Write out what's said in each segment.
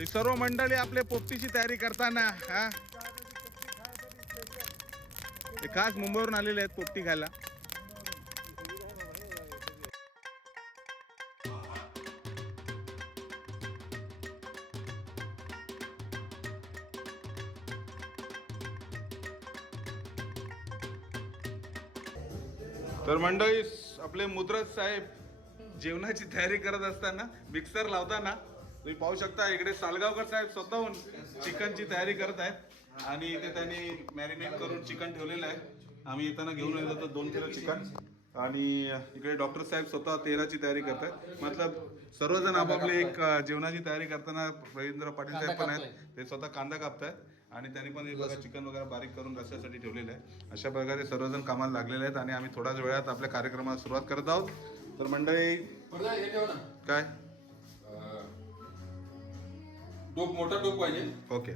ही सर्व मंडळी आपल्या पोपटीची तयारी करताना हा? ते खास मुंबईवरून आलेले आहेत पोपटी खायला. तर मंडळी आपले मुद्रज साहेब जेवणाची तयारी करत असताना मिक्सर लावताना तुम्ही पाहू शकता इकडे सालगावकर साहेब स्वतःहून चिकनची तयारी करत आहेत. आणि इथे त्यांनी मॅरिनेट करून चिकन ठेवलेलं आहे. आम्ही येताना घेऊन येत होतो दोन किलो चिकन. आणि इकडे डॉक्टर साहेब स्वतः तेलाची तयारी करतात मतलब सर्वजण आपापले एक जेवणाची तयारी करताना रवींद्र पाटील साहेब पण आहेत. ते स्वतः कांदा कापतायत. आणि त्यांनी पण बघा चिकन वगैरे बारीक करून रस्त्यासाठी ठेवलेलं आहे. अशा प्रकारे सर्वजण कामाला लागलेले आहेत. आणि आम्ही थोड्याच वेळात आपल्या कार्यक्रमाला सुरुवात करत आहोत. तर मंडळी काय? टोप मोठा टोप पाहिजे. ओके.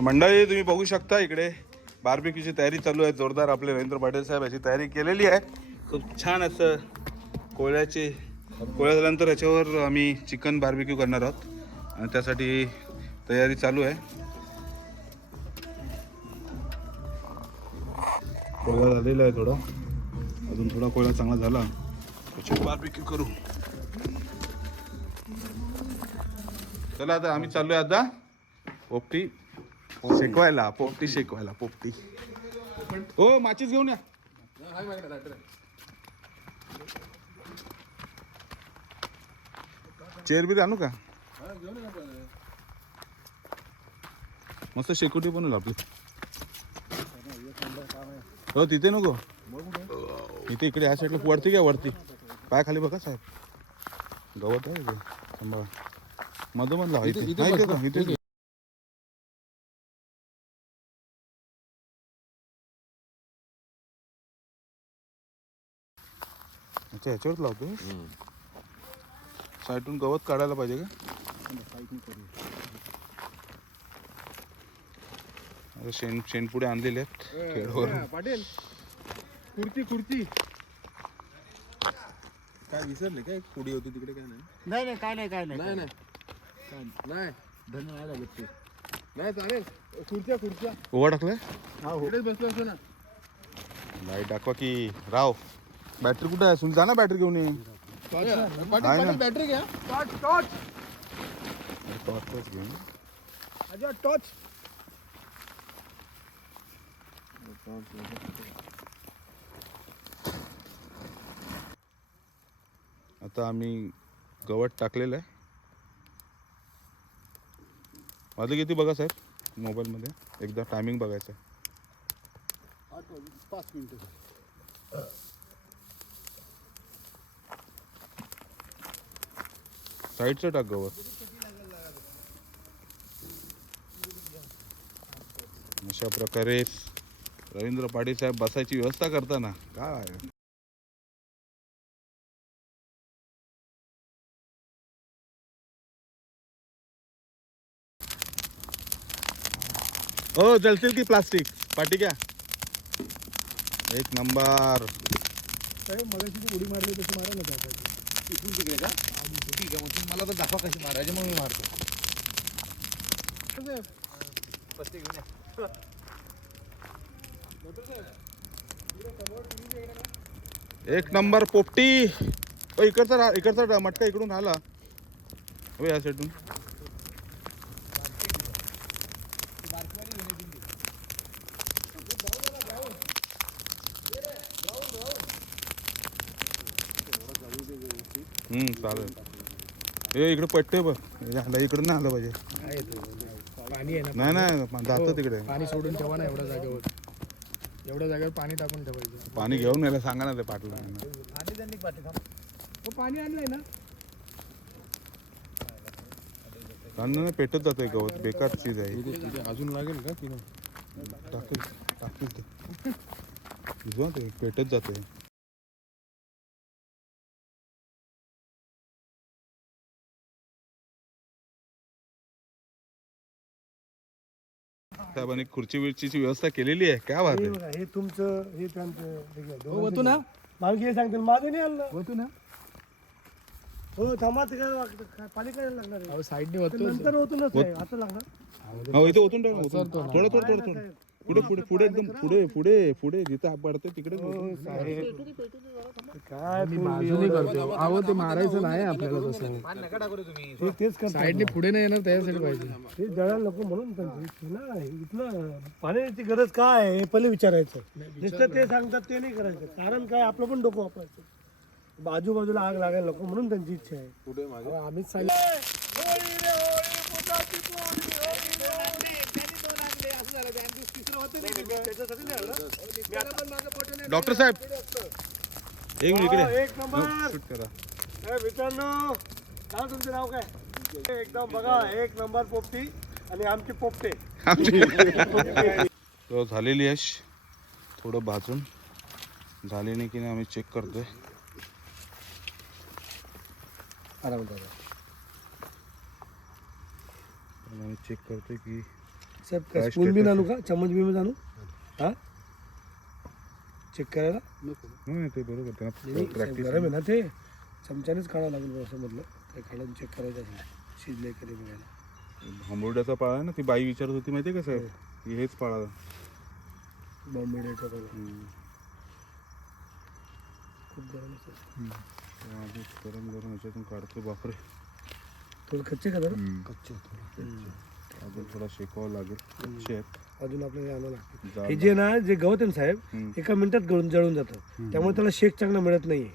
मंडळी तुम्ही बघू शकता इकडे बार्बिक्यूची तयारी चालू आहे. जोरदार आपले रवींद्र पाटील साहेब याची तयारी केलेली आहे. खूप छान असं कोळ्याचे कोळ्या झाल्यानंतर याच्यावर आम्ही चिकन बार्बिक्यू करणार आहोत. आणि त्यासाठी तयारी चालू आहे. कोळ्या झालेला आहे थोडा. अजून थोडा कोळ्या चांगला झाला. त्याची बार्बिक्यू करू. चला आता आम्ही चाललोय आता. पोपटी शेकवायला पोपटी शेकवायला पोपटी. हो माचीच घेऊन या. चेअर बी आणू का? मस्त शेकोटी पण आपली. हो तिथे नको. इथे इकडे ह्या साईडला वरती घ्या वरती. पाय खाली बघा साहेब. गवत आहे मधोमध लावा इथे इथे हा, इथे अच्छा ह्याच्यावर लावतो साईडून गवत काढायला पाहिजे का? आता शेण शेणपुडे आणलेले आहेत खेळवर. पाटील. खुर्ची खुर्ची. काय विसरले काय? पुडी होती तिकडे काय नाही? नाही नाही काय नाही काय नाही नाही नाही. नाही. धन्य नाही लागत ते. नाही चालेल. खुर्च्या खुर्च्या. ओवा टाकलाय इकडेच बसलो असतो ना. लाईट दाखवा की. राव बॅटरी कुठे आहे? सुन जा ना बॅटरी घेऊन ये. पाटील आहे ना. पाटील बॅटरी घ्या. Torch torch. टॉर्चच घेऊन. अजय टॉर्च. आता आम्ही गवत टाकलेलं आहे. माझं किती बघा साहेब? मोबाईलमध्ये. एकदा टायमिंग बघायचं आहे. पाच मिनिटं. साईडचं टाक गवत. अशा प्रकारे रवींद्र पाटील साहेब बसायची व्यवस्था करताना. काय हो जलतील की प्लास्टिक पाटी क्या एक नंबर. मगाशी उडी मारली तशी मारा ना त्यासाठी. इथून तिकडे का? ठीक आहे मग तुम्ही मला तर दाखवा कशी मारायची मग मी मारतो. एक नंबर पोपटी. ओ इकडचा इकडचा मटका इकडून आला. हो या साईडून चालेल. ए इकडे पट्टे बघ. हे झालं इकडून नाही आलं पाहिजे पाणी आहे ना नाही नाही जातं तिकडे. पाणी सोडून ठेवा ना एवढ्या जागेवर. एवढ्या जागेवर पाणी टाकून ठेवायचं. पाणी घेऊन यायला सांगा ना ते पाटला. पाणी हो आणलंय ना. तांदूळ पेटत जातंय गवत. बेकार चीज आहे. अजून लागेल का की टाकतील टाकतील ते. ते पेटत जाते साहेबांनी खुर्ची विर्चीची व्यवस्था केलेली आहे. काय बात हे आहे बघा हे तुमचं हे त्यांचं होतो ना मागे हे सांगतील माझं नाही आणलं. होतो ना हो थांबा ते काय वाग- काय पाणी काय लागणार आहे. अहो साईडने ते होतो नंतर होतूनच आहे आता लागणार. हो इथे ओतून टाक ना, ओतून. थोडं थोडं थोडं थोडं पुढे पुढे पुढे एकदम पुढे पुढे पुढे जिथं पडते तिकडे काय बाजूने करतो अहो ते मारायचं नाही आपल्याला तसं. तेच साईडने पुढे नाही येणार त्याच्यासाठी पाहिजे. ते जळायला नको म्हणून त्यांची इच्छा ना इथलं पाण्याची गरज काय आहे हे पहिले विचारायचं. नुसतं ते सांगतात ते नाही करायचं. कारण काय आपलं पण डोकं वापरायचं. बाजूबाजूला आग लागायला नको म्हणून त्यांची इच्छा आहे. आम्हीच सांगितलं. डॉक्टर साहेब. एक मिनिट इकडे. हो, एक नंबर. शूट करा. ए, मित्रांनो काय तुमचं नाव काय? एकदम बघा एक नंबर पोपटी आणि आमची पोपटे. तो झालेली यश. थोडं भाजून. झाली नाही की नाही आम्ही चेक करतोय. आणि आम्ही चेक करतोय की साहेब काय काय स्पून बी status आणू का? चम्मच बिमच आणू हा? चेक करायला? नाही ते बरोबर. नाही, गरम आहे ना ते. चमच्यानेच काढावं लागेल असं म्हटलं. ते काढून चेक करायचं असेल. शिजले कधी बघायला. भांबुर्ड्याचा पाळा आहे ना ती बाई विचारत होती माहिती आहे का साहेब? की हेच पाळा. बॉम्बे डेटचं बघा खूप गरम आधी गरम गरम ह्याच्यातून काढतो बापरे. थोडं कच्चे का जरा? अजून थोडा शेकावं लागेल. आहेत अजून आपल्याला आणावं लागतं. हे जे ना जे गवत आहे ना साहेब. एका मिनिटात गळून जळून जातं. त्यामुळे त्याला शेक चांगला मिळत नाहीये.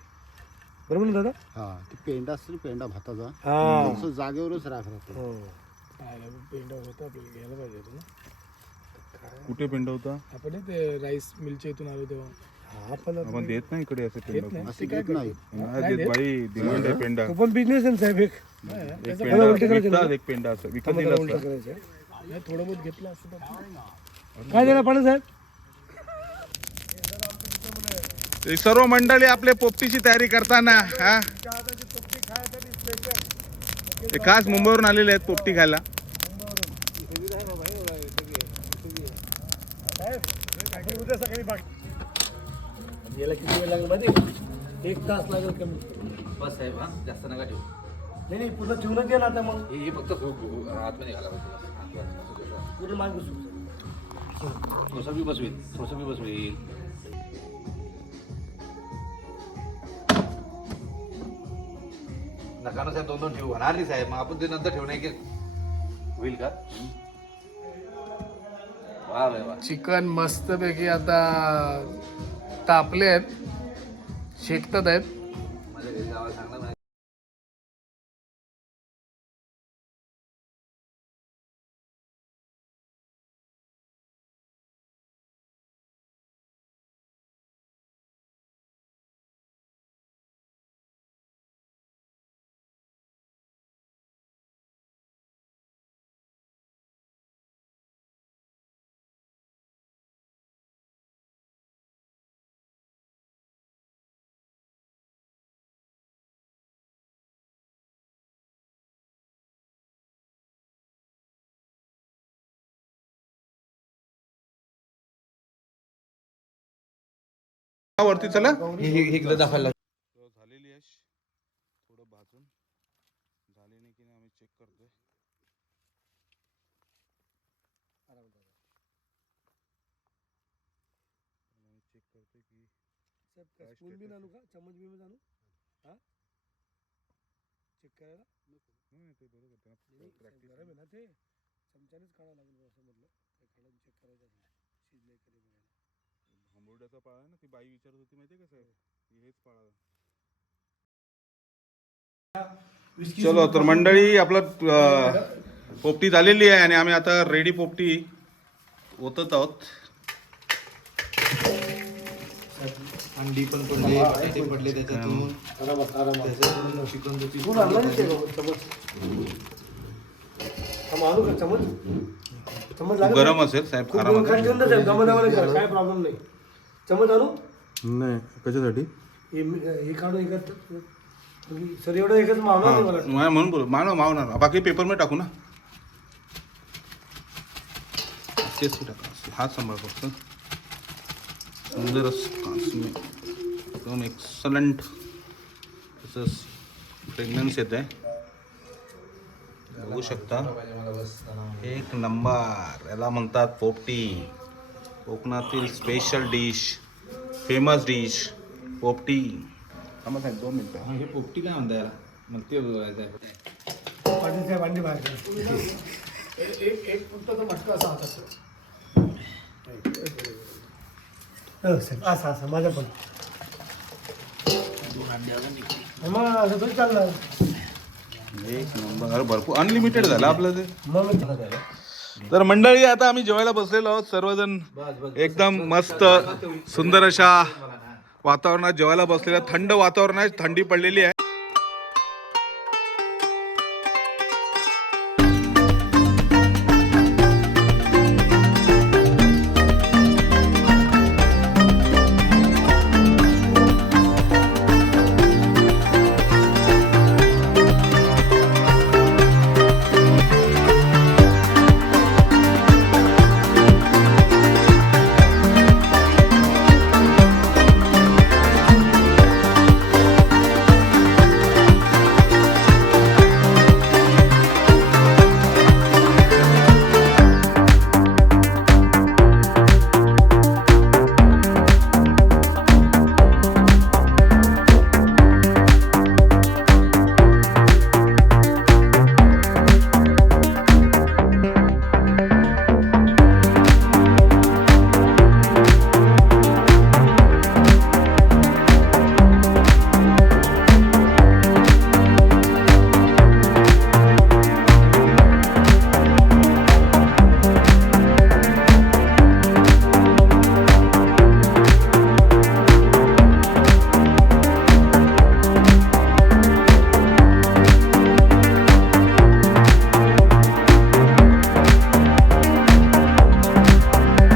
बरोबर ना दादा? हा ते पेंडा असतो ना, पेंडा भाताचा. हा. असं जागेवरच राख राहतो. हो. पेंडा होता आपल्याला घ्यायला पाहिजे होतं ना. कुठे पेंड होता? आपण हे ते राईस मिलच्या इथून आलो तेव्हा. हा आपण देत नाही इकडे असे पेंड नाही. असं ते काय देत नाही नाही देत बाई डिमांड आहे पेंडा. तो पण बिझनेस आहे साहेब एक. एक पेंडा विकतात? एक पेंडा असं विकत दिला असतं. थोडं बहुत घेतलं असतं काय देणार पाणी साहेब? सर्व मंडळी आपले पोपटीची तयारी करताना हा? हे खास मुंबईवरून आलेले आहेत पोपटी खायला. उद्या सकाळी बाकी याला किती वेळ लागेल माहिती? एक तास लागेल कमी. बस साहेब हा? जास्त नका ठेवू. नाही नाही पूर्ण ठेवूनच ना आता मग. हे हे फक्त आतमध्ये घाला फक्त. पूर्ण मागे बसू थोडंसं बी बसवेल थोडंसं बी बसवेल. नका ना साहेब दोन दोन ठेवू. होणार नाही साहेब. मग आपण ते नंतर ठेवणार की? होईल का? वा वा वा. चिकन मस्तपैकी आता तापले आहेत. शेकतात आहेत. नाही वरती चला. हे हे हे इकडे दाखवायला झालेली यश थोडं भाजून. झाली नाही की नाही आम्ही चेक करतोय. आम्ही चेक करतोय की साहेब स्पून बी आणू का? चम्मच बिमच आणू हा? चेक करायला? नाही ते बरोबर त्यांना साहेब, प्रॅक्टिस गरम आहे ना ते. चमच्यानेच काढावं लागेल असं म्हटलं. ते काढून चेक करायचं शिजले कधी बघायला. भांबुर्ड्याचा पाळा आहे ना ती बाई विचारत होती माहिती का साहेब हेच पाळा. चलो तर मंडळी आपलं पोपटी झालेली आहे आणि आम्ही आता रेडी पोपटी ओतत आहोत. अंडी पण पडले बटाटे पडले त्याच्यातून. चिकन गरम असेल साहेब काय प्रॉब्लेम नाही. चम्मच आणू नाही कशासाठी? हे मी- हे एकच सर एवढं एकच मावणार नाही मला. मा- म्हणून बोल. मानव मावणार बाकी पेपरमध्ये टाकू ना. तेच टाका हात सांभाळ फक्त. सुंदर एकदम एक्सलंट तसंच प्रेग्नन्स येते बघू शकता. एक नंबर याला म्हणतात पोपटी कोकणातील स्पेशल डिश फेमस डिश पोपटी. थांबा साहेब दोन मिनिटं. हे पोपटी काय म्हणता याला? मग ते बोलायचं आहे पाटील साहेब अंडी बाहेर काढा. हो, साहेब, असं असं माझं पण. मग असं थोडी चालणार एक नंबर भरपूर. अनलिमिटेड झालं आपलं ते. मग तर मंडळी आता आम्ही जेवायला बसलेलो आहोत सर्वजण एकदम मस्त सुंदर अशा वातावरणात जेवायला बसलेल्या थंड वातावरण आहे थंडी पडलेली आहे